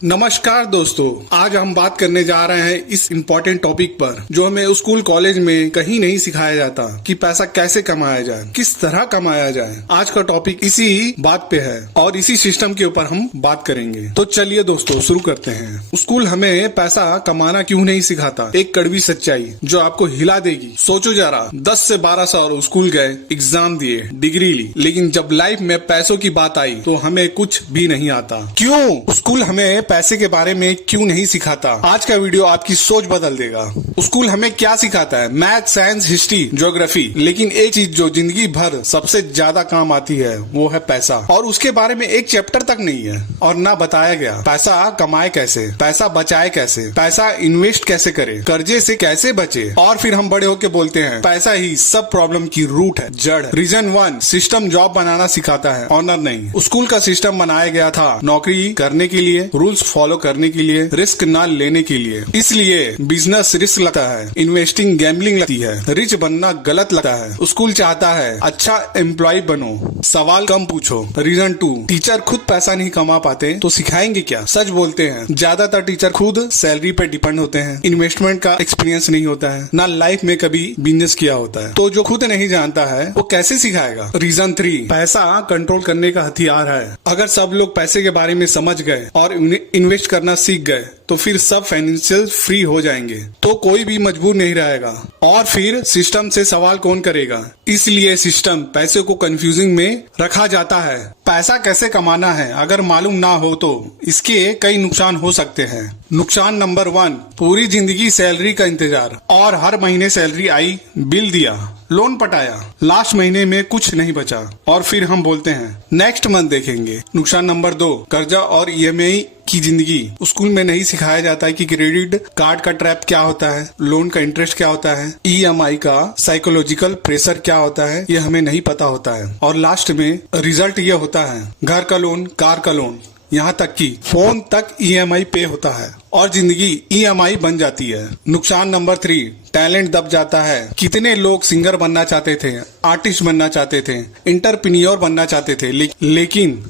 नमस्कार दोस्तों, आज हम बात करने जा रहे हैं इस इम्पोर्टेंट टॉपिक पर जो हमें स्कूल कॉलेज में कहीं नहीं सिखाया जाता कि पैसा कैसे कमाया जाए, किस तरह कमाया जाए। आज का टॉपिक इसी बात पे है और इसी सिस्टम के ऊपर हम बात करेंगे। तो चलिए दोस्तों शुरू करते हैं। स्कूल हमें पैसा कमाना क्यों नहीं सिखाता, एक कड़वी सच्चाई जो आपको हिला देगी। सोचो जरा, 10 से 12 साल स्कूल गए, एग्जाम दिए, डिग्री ली, लेकिन जब लाइफ में पैसों की बात आई तो हमें कुछ भी नहीं आता। क्यों? स्कूल हमें पैसे के बारे में क्यों नहीं सिखाता? आज का वीडियो आपकी सोच बदल देगा। स्कूल हमें क्या सिखाता है? मैथ, साइंस, हिस्ट्री, ज्योग्राफी, लेकिन एक चीज जो जिंदगी भर सबसे ज्यादा काम आती है वो है पैसा, और उसके बारे में एक चैप्टर तक नहीं है और ना बताया गया पैसा कमाए कैसे, पैसा बचाए कैसे, पैसा इन्वेस्ट कैसे करे, कर्जे से कैसे बचे। और फिर हम बड़े होके बोलते हैं पैसा ही सब प्रॉब्लम की रूट है, जड़। रीजन 1, सिस्टम जॉब बनाना सिखाता है, ऑनर नहीं। स्कूल का सिस्टम बनाया गया था नौकरी करने के लिए, रूल्स फॉलो करने के लिए, रिस्क ना लेने के लिए। इसलिए बिजनेस रिस्क लगता है, इन्वेस्टिंग गैम्बलिंग लगती है, रिच बनना गलत लगता है। स्कूल चाहता है अच्छा एम्प्लॉय बनो, सवाल कम पूछो। रीजन 2, टीचर खुद पैसा नहीं कमा पाते तो सिखाएंगे क्या? सच बोलते हैं, ज्यादातर टीचर खुद सैलरी पे डिपेंड होते हैं, इन्वेस्टमेंट का एक्सपीरियंस नहीं होता है, ना लाइफ में कभी बिजनेस किया होता है, तो जो खुद नहीं जानता है वो कैसे सिखाएगा। रीजन 3, पैसा कंट्रोल करने का हथियार है। अगर सब लोग पैसे के बारे में समझ गए और इन्वेस्ट करना सीख गए तो फिर सब फाइनेंशियल फ्री हो जाएंगे, तो कोई भी मजबूर नहीं रहेगा। और फिर सिस्टम से सवाल कौन करेगा? इसलिए सिस्टम पैसे को कंफ्यूजिंग में रखा जाता है। पैसा कैसे कमाना है अगर मालूम ना हो तो इसके कई नुकसान हो सकते हैं। नुकसान नंबर 1, पूरी जिंदगी सैलरी का इंतजार, और हर महीने सैलरी आई, बिल दिया, लोन पटाया, लास्ट महीने में कुछ नहीं बचा और फिर हम बोलते हैं नेक्स्ट मंथ देखेंगे। नुकसान नंबर 2, कर्जा और ईएमआई की जिंदगी। स्कूल में नहीं सिखाया जाता है कि क्रेडिट कार्ड का ट्रैप क्या होता है, लोन का इंटरेस्ट क्या होता है, ईएमआई का साइकोलॉजिकल प्रेशर क्या होता है, ये हमें नहीं पता होता है। और लास्ट में रिजल्ट ये होता है घर का लोन, कार का लोन, यहाँ तक कि फोन तक ईएमआई पे होता है और जिंदगी ईएमआई बन जाती है। नुकसान नंबर 3, टैलेंट दब जाता है। कितने लोग सिंगर बनना चाहते थे, आर्टिस्ट बनना चाहते थे, एंटरप्रेन्योर बनना चाहते थे, लेकिन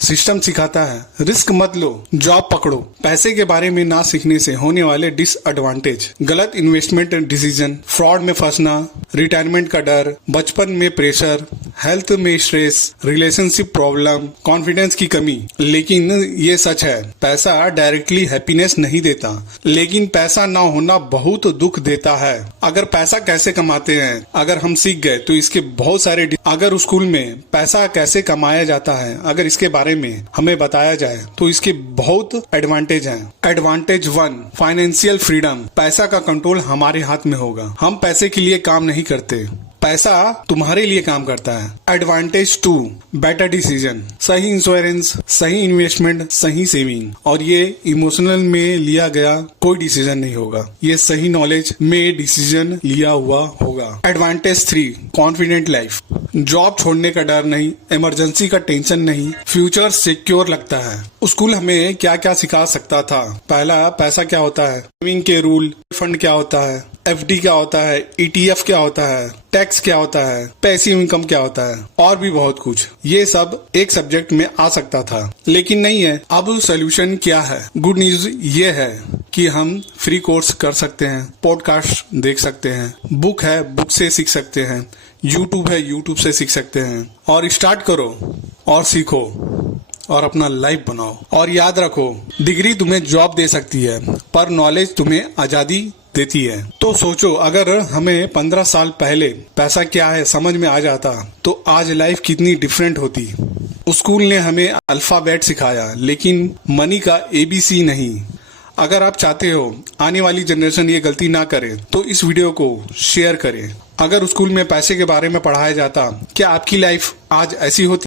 सिस्टम सिखाता है रिस्क मत लो, जॉब पकड़ो। पैसे के बारे में ना सीखने से होने वाले डिसएडवांटेज: गलत इन्वेस्टमेंट डिसीजन, फ्रॉड में फंसना, रिटायरमेंट का डर, बचपन में प्रेशर, हेल्थ में स्ट्रेस, रिलेशनशिप प्रॉब्लम, कॉन्फिडेंस की कमी। लेकिन ये सच है, पैसा डायरेक्टली हैप्पीनेस नहीं देता, लेकिन पैसा ना होना बहुत दुख देता है। अगर पैसा कैसे कमाते हैं अगर हम सीख गए तो इसके बहुत सारे अगर स्कूल में पैसा कैसे कमाया जाता है अगर इसके बारे में हमें बताया जाए तो इसके बहुत एडवांटेज हैं। Advantage 1, financial freedom. पैसा का कंट्रोल हमारे हाथ में होगा, हम पैसे के लिए काम नहीं करते, पैसा तुम्हारे लिए काम करता है। Advantage 2, better decision. सही इंश्योरेंस, सही इन्वेस्टमेंट, सही सेविंग, और ये इमोशनल में लिया गया कोई डिसीजन नहीं होगा, ये सही नॉलेज में डिसीजन लिया हुआ होगा। Advantage 3, confident life. जॉब छोड़ने का डर नहीं, इमरजेंसी का टेंशन नहीं, फ्यूचर सिक्योर लगता है। स्कूल हमें क्या क्या सिखा सकता था? पहला, पैसा क्या होता है, सेविंग के रूल, फंड क्या होता है, एफडी क्या होता है, ईटीएफ क्या होता है, टैक्स क्या होता है, पैसिव इनकम क्या होता है, और भी बहुत कुछ। ये सब एक सब्जेक्ट में आ सकता था, लेकिन नहीं है। अब सोल्यूशन क्या है? गुड न्यूज ये है कि हम फ्री कोर्स कर सकते हैं, पॉडकास्ट देख सकते हैं, बुक है, बुक से सीख सकते हैं, यूट्यूब है, यूट्यूब से सीख सकते हैं। और स्टार्ट करो और सीखो और अपना लाइफ बनाओ। और याद रखो, डिग्री तुम्हें जॉब दे सकती है पर नॉलेज तुम्हें आजादी देती है। तो सोचो, अगर हमें 15 साल पहले पैसा क्या है समझ में आ जाता तो आज लाइफ कितनी डिफरेंट होती। स्कूल ने हमें अल्फाबेट सिखाया लेकिन मनी का ABC नहीं। अगर आप चाहते हो आने वाली जनरेशन ये गलती ना करे तो इस वीडियो को शेयर करें। अगर स्कूल में पैसे के बारे में पढ़ाया जाता क्या आपकी लाइफ आज ऐसी होती?